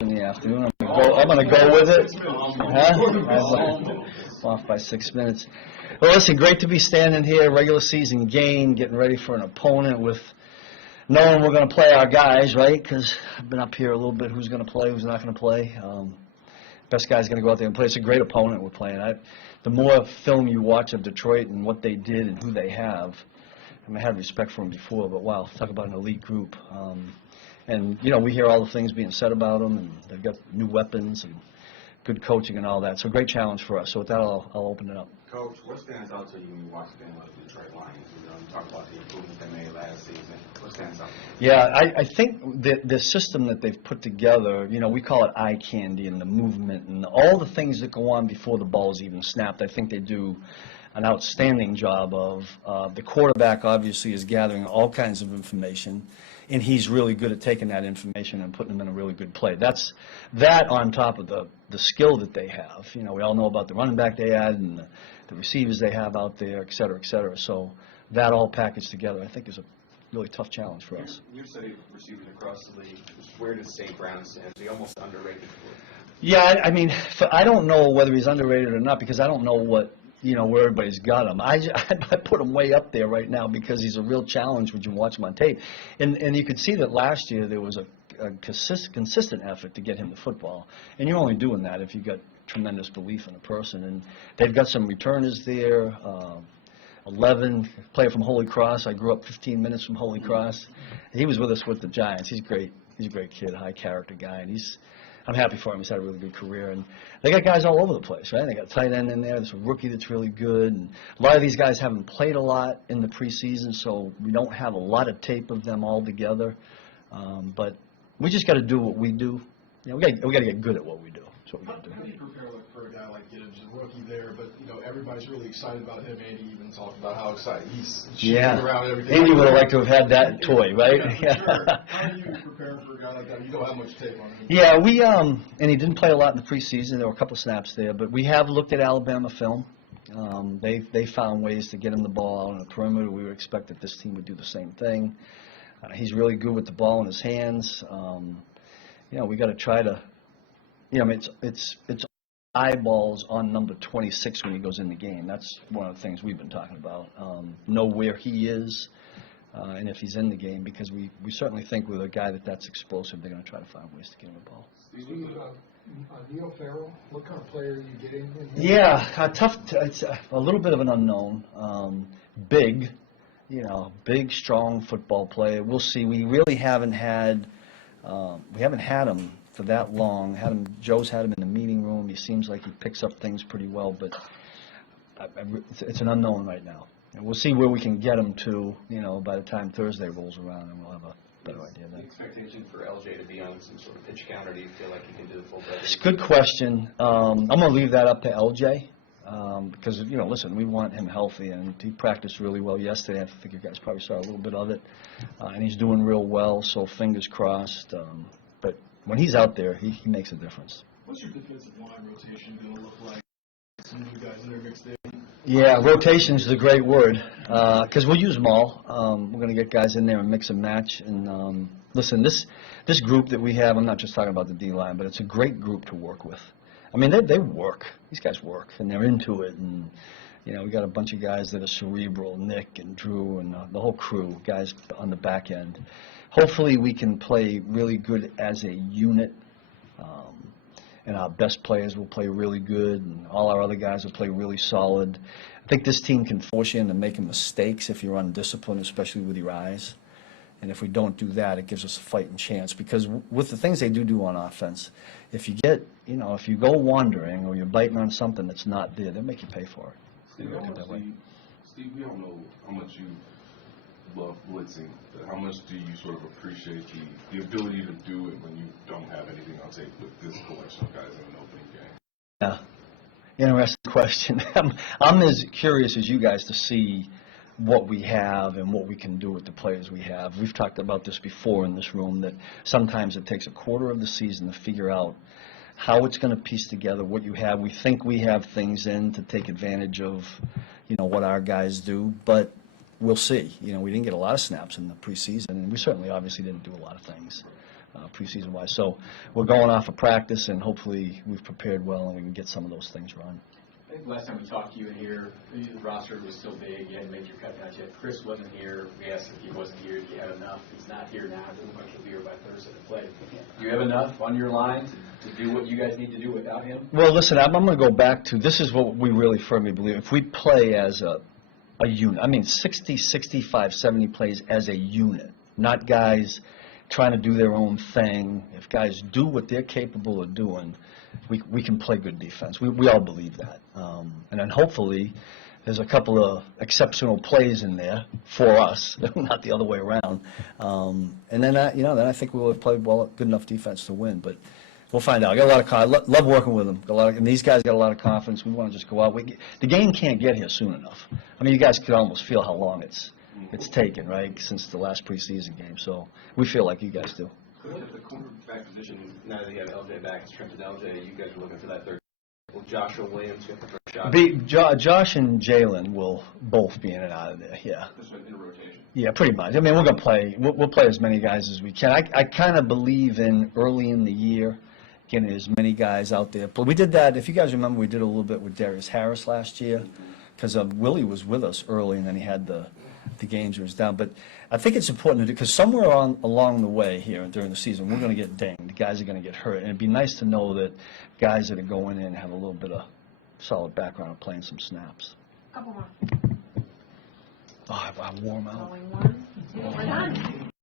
in the afternoon. I'm going to go with it. Huh? Off by 6 minutes. Well, listen, great to be standing here, regular season game, getting ready for an opponent with knowing we're going to play our guys, right? Because I've been up here a little bit, who's going to play, who's not going to play. Best guy's going to go out there and play. It's a great opponent we're playing. The more film you watch of Detroit and what they did and who they have, I had respect for them before, but wow, talk about an elite group. And, you know, we hear all the things being said about them, and they've got new weapons and good coaching and all that. So great challenge for us. So with that, I'll open it up. Coach, what stands out to you when you watch the game of the Detroit Lions? You talk about the improvements they made last season. What stands out? Yeah, I think the system that they've put together, you know, we call it eye candy and the movement and all the things that go on before the ball is even snapped. I think they do an outstanding job of. The quarterback obviously is gathering all kinds of information, and he's really good at taking that information and putting them in a really good play. That's that on top of the skill that they have. You know, we all know about the running back they had and the receivers they have out there, et cetera, et cetera. So that all packaged together, I think, is a really tough challenge for us. You've studied receivers across the league. Where does St. Brown stand? Is he almost underrated? Yeah, I mean, I don't know whether he's underrated or not because I don't know where everybody's got him. I put him way up there right now because he's a real challenge when you watch him on tape. And you could see that last year there was a consistent effort to get him the football. And you're only doing that if you've got tremendous belief in a person. And they've got some returners there, 11, player from Holy Cross. I grew up 15 minutes from Holy Cross. He was with us with the Giants. He's great. He's a great kid, high character guy. And I'm happy for him. He's had a really good career. And they got guys all over the place, right? They got a tight end in there. There's a rookie that's really good. And a lot of these guys haven't played a lot in the preseason, so we don't have a lot of tape of them all together. But we just got to do what we do. You know, we got to get good at what we do. That's what we got to do. How do you prepare for a guy like Gibbs, a rookie there? But you know, everybody's really excited about him. Andy even talked about how excited he's shooting around everything. Andy would have liked to have had that toy, right? Yeah, for sure. How do you prepare for a guy like that? You don't have much tape on him. Yeah, we and he didn't play a lot in the preseason. There were a couple of snaps there, but we have looked at Alabama film. They found ways to get him the ball out on the perimeter. We would expect that this team would do the same thing. He's really good with the ball in his hands. You know, we got to try to. You know, I mean, it's eyeballs on number 26 when he goes in the game. That's one of the things we've been talking about. Know where he is and if he's in the game, because we certainly think with a guy that's explosive, they're going to try to find ways to get him the ball. Neil Farrell, what kind of player are you getting? Yeah, tough. It's a little bit of an unknown. Big, you know, big, strong football player. We'll see. We really haven't had him for that long. Joe's had him in the meeting room. He seems like he picks up things pretty well, but it's an unknown right now. And we'll see where we can get him to, you know, by the time Thursday rolls around, and we'll have a better idea then. The expectation for LJ to be on some sort of pitch counter, do you feel like he can do the full breadth? It's a good question. I'm going to leave that up to LJ because, you know, listen, we want him healthy, and he practiced really well yesterday. I think you guys probably saw a little bit of it, and he's doing real well, so fingers crossed. But when he's out there, he makes a difference. What's your defensive line rotation going to look like? Some new guys in there mixed in? Yeah, rotation is a great word because we'll use them all. We're going to get guys in there and mix and match. And listen, this group that we have, I'm not just talking about the D-line, but it's a great group to work with. I mean, they work. These guys work, and they're into it. And, you know, we got a bunch of guys that are cerebral, Nick and Drew and the whole crew, guys on the back end. Hopefully we can play really good as a unit. And our best players will play really good, and all our other guys will play really solid. I think this team can force you into making mistakes if you're undisciplined, especially with your eyes. And if we don't do that, it gives us a fighting chance. Because with the things they do on offense, if you get, you know, if you go wandering or you're biting on something that's not there, they'll make you pay for it. Steve, we don't know how much you love blitzing, but how much do you sort of appreciate the ability to do it when you don't have anything on tape with this collection of guys in an opening game? Yeah, interesting question. I'm as curious as you guys to see what we have and what we can do with the players we have. We've talked about this before in this room, that sometimes it takes a quarter of the season to figure out how it's going to piece together what you have. We think we have things in to take advantage of, you know, what our guys do, but we'll see. You know, we didn't get a lot of snaps in the preseason, and we certainly obviously didn't do a lot of things. preseason-wise. So we're going off of practice, and hopefully we've prepared well and we can get some of those things run. I think last time we talked to you in here, the roster was still big. You hadn't made your cut down yet. Chris wasn't here. We asked if he wasn't here, if you had enough. He's not here now. It doesn't look like he'll be here by Thursday to play. Do you have enough on your line to do what you guys need to do without him? Well, listen, I'm going to go back to, this is what we really firmly believe. If we play as a unit, I mean 60, 65, 70 plays as a unit, not guys trying to do their own thing. If guys do what they're capable of doing, we can play good defense. We all believe that. And then hopefully there's a couple of exceptional plays in there for us, not the other way around. And then I think we will have played well, good enough defense to win. But we'll find out. I got a lot of love working with them. And these guys got a lot of confidence. We want to just go out. The game can't get here soon enough. I mean, you guys could almost feel how long it's taken, right, since the last preseason game. So we feel like you guys do. The cornerback position, now that you have LJ back, it's Trent and LJ, you guys are looking for that third. Will Joshua Williams get the first shot? Josh and Jalen will both be in and out of there, yeah. Just in a rotation? Yeah, pretty much. I mean, we're going to play. We'll play as many guys as we can. I kind of believe in early in the year getting as many guys out there. But we did that, if you guys remember, we did a little bit with Darius Harris last year because Willie was with us early and then he had the games where he was down. But I think it's important to do, because somewhere along the way here during the season, we're going to get dinged. Guys are going to get hurt. And it'd be nice to know that guys that are going in have a little bit of solid background of playing some snaps. Couple more. Oh, I warm out. Going 1, 2, we're done.